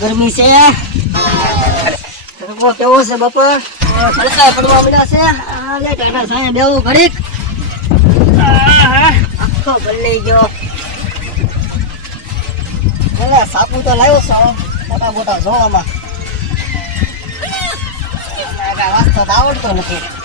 ગરમી છે? તડકો કેવો છે બપોર? છે. બેવું ઘડીક. આખો બદલાઈ ગયો. એટલે સાપુ તો લાવ્યો છો મોટા મોટા જોવામાં તો આવડતો નથી.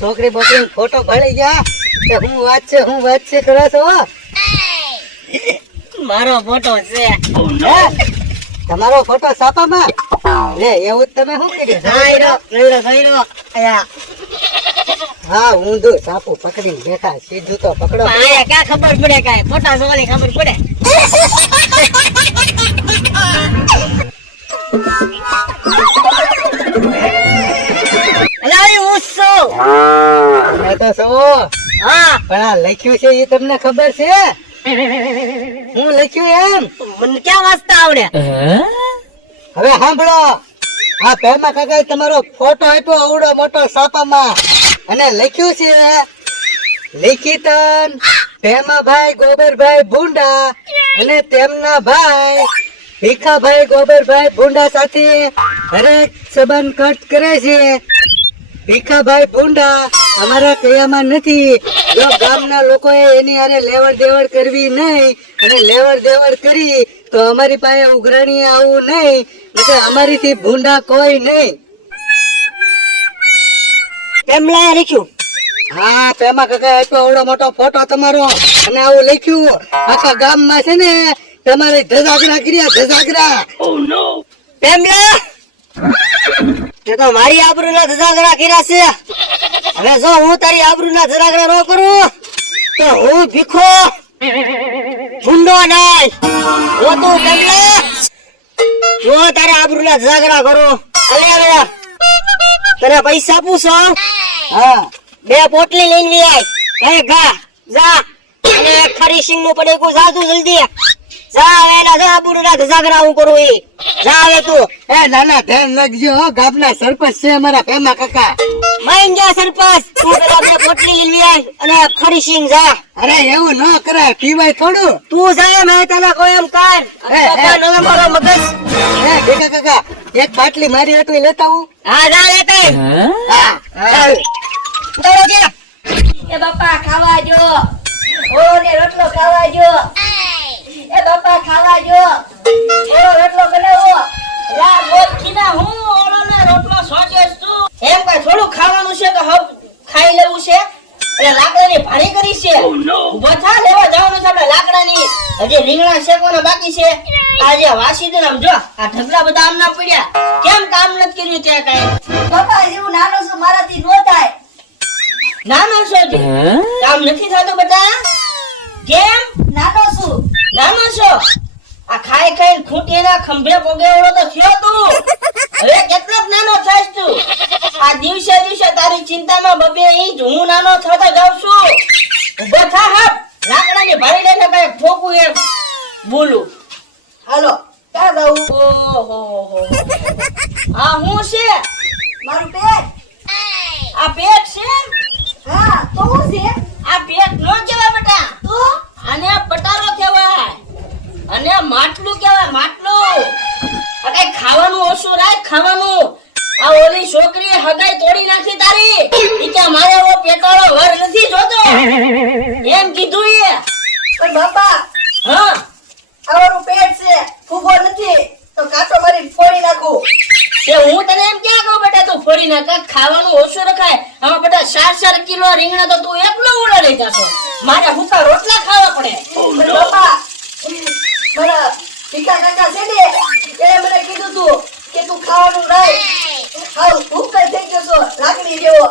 છોકરી બોકરી ફોટો ભળી ગયા. હું વાત છે હું વાત છે કરો છો? મારો ફોટો છે. તમારો ફોટો છાપામાં લે એવું તમે શું કર્યું? સાયરો. ગયડો ગયડો આયા. હા ઊંધું સાપુ પકડીને બેઠા સીધું તો પકડો. આયા ક્યાં ખબર પડે કાંઈ? ફોટા જોવાની ખબર પડે. અલા, એ હું જ છું. તમે તો છો હા. પણ આ લખ્યું છે એ તમને ખબર છે? હું લખ્યું એમ? મને ક્યાં વાંચતા આવડે? હવે સાંભળો, આ પહેમા કાકા તમારો ફોટો આપ્યો અવડો મોટો સાપામાં. અને લખ્યું છે, લિખિતન ભેમાભાઈ ગોબરભાઈ ભૂંડા અને તેમના ભાઈ ભીખાભાઈ ગોબરભાઈ ભૂંડા સાથે હરેક સંબંધ કટ કરે છે. ભીખાભાઈ ભૂંડા અમારા કયામાં નથી. જો ગામના લોકોએ એની હારે લેવડ દેવડ કરવી નહીં અને લેવડ દેવડ કરી તો અમારી પાસે ઉઘરાણી આવું નહીં એટલે અમારીથી ભૂંડા કોઈ નહીં. કેમ લાયા લખ્યું હા પેમા કાકા આપ્યો આવડો મોટો ફોટો તમારો. અને આવું લખ્યું આખા ગામમાં છે ને તમારે ધજાગરા કર્યા ધજાગરા. પેમલા તે તો મારી આબરૂના ધજાગરા કર્યા છે. હવે જો હું તારી આબરૂના ધજાગરા ન કરું તો હું ભીખો. ભૂંડો નહીં. હું તું પેમલા જો તારે આબરૂના જાગરા કરો. અલે અલે. તને પૈસા પૂછો. હા. બે પોટલી લઈને લઈ આય. હે ગા જા. અને ખરી સિંગનું પડેકું જા તું જલ્દી. જા હવે એના જા ધજાગરા હું કરું ઈ. જા હવે તું. એ નાના ધ્યાન રાખજો હો ગામના સરપંચ છે અમારા પેમા કાકા. માઈન જા સરપંચ. તું પોટલી આય અને ખરી સિંગ જા. અરે એવું ન કરાય પીવાય થોડું. તું જા મેં તને કોઈ એમ કર એ, એ. પપ્પા નવે મારો મગજ. હે ભેગા કાકા એક બાટલી મારી હતી લેતા હું હા જા લેતા હા? હા. એ બાપા ખાવા જો. ઓ ને રોટલો ખાવા જો. એ બાપા ખાવા જો. ઓરો રોટલો બનાવો. લા ગોઠીના હું ઓરો ને રોટલો સોચેસ તું એમ કઈ થોડું ખાવાનું છે કે હબ ખાઈ લેવું છે. એટલે લાકડાની ભાણી કરી છે. ઊભો લેવા જવાનું છે આપણે લાકડાની. હજી રીંગણા શેકવાના બાકી છે. આજે વાસી દે આમ જો આ ઢગલા બધા આમના પડ્યા. કેમ કામ નથી કર્યું ત્યાં કાંઈ? પપ્પા એવું નાનો છું મારાથી નો થાય. નાનો છો કામ નથી થતું બધા? કેમ? નાનો છું. નાનો છો? આ ખાઈ ખાઈ ખૂંટીના ખંભે પોગેવડો તો થયો તું. હવે કેટલો નાનો થાઈશ તું. આ દિવસે દિવસે તારી ચિંતામાં બબે ઇંચ હું નાનો થતો જાઉં છું. ઊભો થા, હપ. લાકડાની ભારી લઈને કઈ ઠોકું એમ. બોલું હાલો ક્યાં જવું ઓહો આ હું છે મારું પેટ આ પેટ છે હા તો હું છે આ પેટ નો કહેવાય બેટા તો આને પટારો કહેવાય અને માટલું કહેવાય માટલું આ કઈ ખાવાનું ઓછું રાખ ખાવાનું આ ઓલી છોકરીએ હગાઈ તોડી નાખી તારી ઈ કે મારે ઓ પેટાળો વર નથી જોતો એમ કીધું એ પણ બાપા હા અમારું પેટ છે ફૂગો નથી તો કાંટો મારી ફોડી નાખું તે હું તને એમ ક્યાં કહું બેટા ફોડી ખાવાનું ઓછું રખાય. આમાં બધા ચાર ચાર કિલો રીંગણા તો તું એકલો ઉડા લઈ જાશો મારે હુકા રોટલા ખાવા પડે. બાપા મારા ભીખા કાકા છે ને એને મને કીધું તું કે તું ખાવાનું નહીં હાવ ભૂખ થઈ ગયો છો લાકડી જેવો.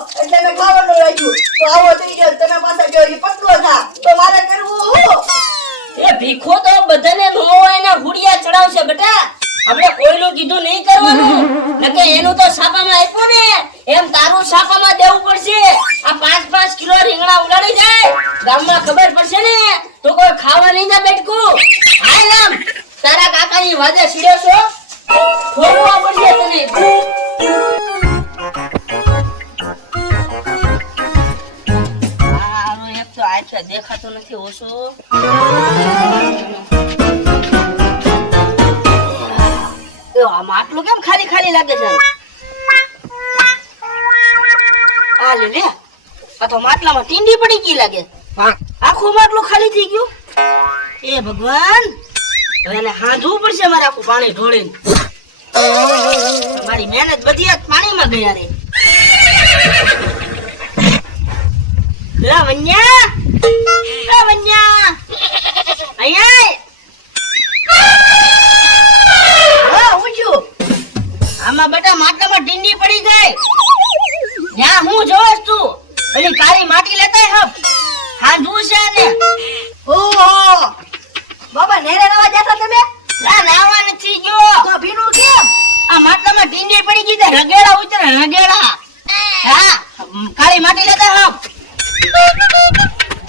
ખાવા નહીં જાય નામ. તારા કાકાની વાજે સીડ્યો છો? ખોરવા પડશે તને. દેખાતો નથી ઓછો. એ આ માટલું કેમ ખાલી ખાલી લાગે છે? આ લે. લે આ તો માટલામાં ટીંડી પડી ગઈ લાગે. આખું માટલું ખાલી થઈ ગયું? એ ભગવાન, હવે એને હાંધવું પડશે મારે આખું પાણી ઢોળીને. મારી મહેનત બધી પાણીમાં ગયા રે. આમાં બેટા માટલામાં ઢીંડી પડી જાય ત્યાં હું જોઈશ તું પેલી કાળી માટી લેતા હબ હાંધવું છે ને ઓહો બાબા નેરે નવા જતા તમે ના નાવા નથી ગયો તો ભીનું કેમ આ ઢીંડી પડી ગઈ રગેડા ઉતરે રગેડા. હા કાળી માટી લેતા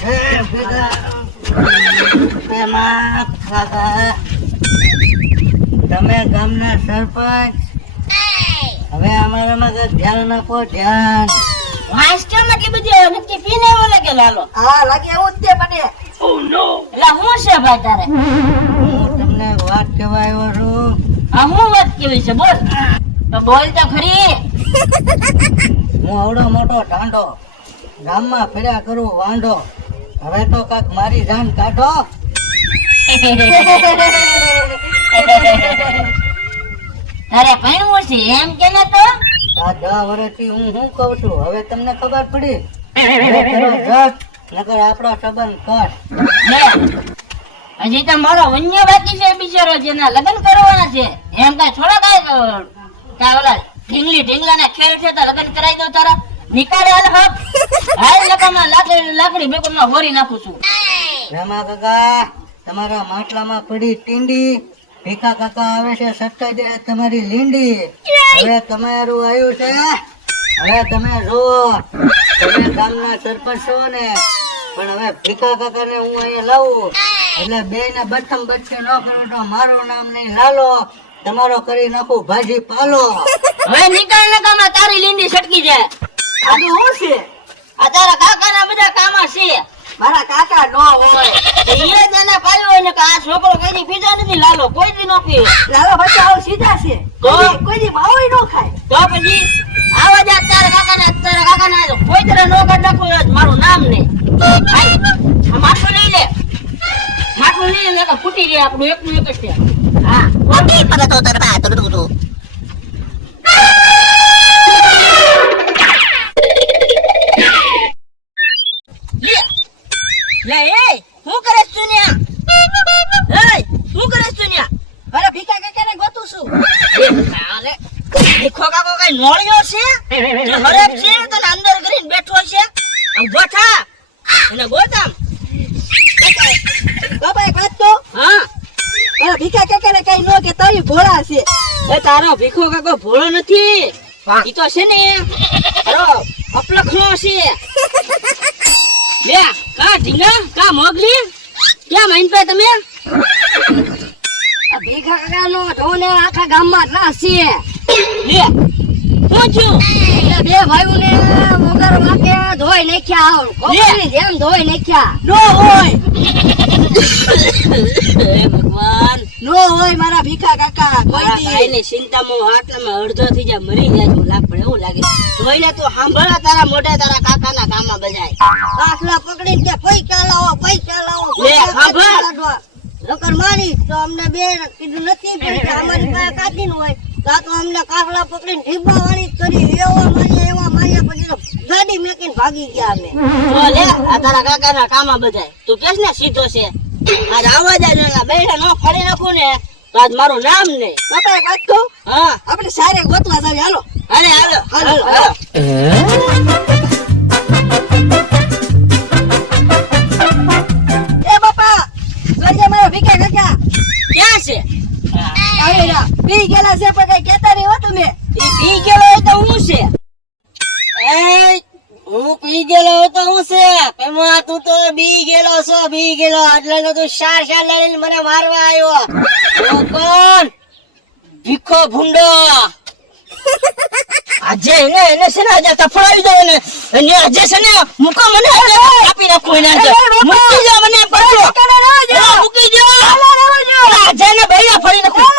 હે તમે ગામના સરપંચ. હવે અમારામાં કંઈક ધ્યાન નાખો ધ્યાન. વાંસ કેમ એટલી બધી નક્કી પીને એવો લાગે લાલો. હા લાગે એવું જ તે મને એટલે હું છે ભાઈ તારે? હું તમને વાત કહેવા આવ્યો છું. આ હું વાત કેવી છે બોલ. તો બોલ તો ખરી હું આવડો મોટો ઢાંડો. ગામમાં ફેર્યા કરું વાંઢો. હવે તો કાક મારી જાન કાઢો. તારે ભણવું છે એમ કે ને તો? આ દસ વર્ષથી હું શું કહું છું? હવે તમને ખબર પડી. નકર આપણો સંબંધ કર હજી તો મારો વન્ય બાકી છે બિચારો જેના લગ્ન કરવાના છે એમ કઈ થોડા કઈ કા ઓલા ઢીંગલી ઢીંગલા ના ખેલ છે તો લગ્ન કરાવી દો તારા. નિકાલે હાલ હપ હાલ લગામાં લાકડી લાકડી બેકુલમાં હોરી નાખું છું. રામા કાકા, તમારા માટલામાં પડી ટીંડી. ભીખા કાકા આવે છે, સટકાઈ દે તમારી લીંડી. હવે તમારું આવ્યું છે હવે તમે જો તમે ગામના સરપંચ છો ને. પણ હવે ભીખા કાકાને હું અહીંયા લાવું. એટલે બે ને બથમ બચ્ચે ન કરો તો મારું નામ નહીં લાલો. તમારો કરી નાખું ભાજી પાલો. હવે નિકાલ લગામાં તારી લીંડી સટકી જાય. આજે હું છે? આ તારા કાકાના બધા કામા છે. મારા કાકા નો હોય. એ તને હોય ને કે આ છોકરો કઈ પીધો નથી લાલો કોઈ દી નો પીવે. લાલો બચ્ચા આવું સીધા છે. કોઈ દી- માવો નો ખાય. તો પછી આવા જ તારા કાકાના તારા કાકાના કોઈ તરહ નો કાઢ નાખો આજ મારું નામ ને. માથું લઈ લે. માથું લઈ લે કે ફૂટી રે આપણું એકનું એક જ છે. હા કરે ન્યા? કરે છે અરે ભીખા કાકાને ગોતું છું તારે ભીખો કાકો છે અંદર કરીને બેઠો છે ગોઠા અને ગોતામ બાબા એક હા ભીખા કાકાને કઈ નો કે તારી ભોળા છે. એ તારો ભીખો કાકો ભોળો નથી. ઈ તો છે ને તારો અપલખનો છે. લે કા ઢીંગા કા મોગલી? ક્યાં માઈન પે તમે? ભીખા ઢોને આખા ગામમાં ત્રાસ છે. લે એટલે બે વગર વાંકે ધોઈ નાખ્યા આવ કોકરીની જેમ ધોઈ નાખ્યા. નો હોય. ભગવાન. નો હોય મારા ભીખા કાકા કોઈ દી. ભાઈની ચિંતામાં આટલામાં અડધો થઈ જાય મરી જાય એવું લાગ પડે એવું લાગે. જોઈને તું સાંભળા તારા મોઢે તારા કાકાના કામમાં બજાય. દાખલા પકડીને કે પૈસા લાવો પૈસા લાવો. લે, સાંભળ. મારી તો અમને બે કીધું નથી પૈસા અમારી પાસે કાઢી હોય. તો તો અમને કાફલા પકડીને ઢીબા વાળી કરી એવા માર્યા એવા માર્યા પછી ગાડી મેકીને ભાગી ગયા અમે. જો લે આ તારા કાકાના કામા બધાય. તું કેસ ને સીધો છે? આજ આવા જાય ને બેઠા નો ફરી નાખું ને તો આજ મારું નામ ને. બાપા એક વાત કહું? હા. આપણે સારે ગોતવા જાવી હાલો. અરે હાલો હાલો, હાલો એ બાપા જોજે મારો ભીખે કાકા ક્યાં છે? આવી રહ્યા પી ગયેલા છે પણ કઈ કેતા નહીં હો તમે. પી ગયેલો હોય તો હું છે? એ હું પી ગયેલો હતો હું છે? એમાં તું તો બી ગયેલો છો બી ગયેલો. એટલે તો તું શાર શાર લઈને મને મારવા આવ્યો. કોણ? ભીખો ભૂંડો. આજે એને એને છે ને આજે તફડાવી દો એને. એને આજે છે ને મૂકો મને આપી નાખો એને આજે મૂકી દો મને પડો મૂકી દો. આજે ને ભાઈ ફરી નાખું.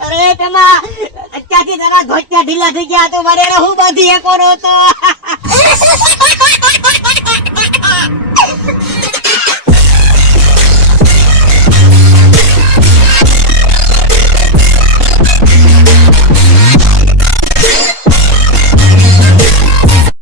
અરે તેમાં અત્યારથી તારા ધોતિયા ઢીલા થઈ ગયા તો મારે હું બાંધી એક હતો?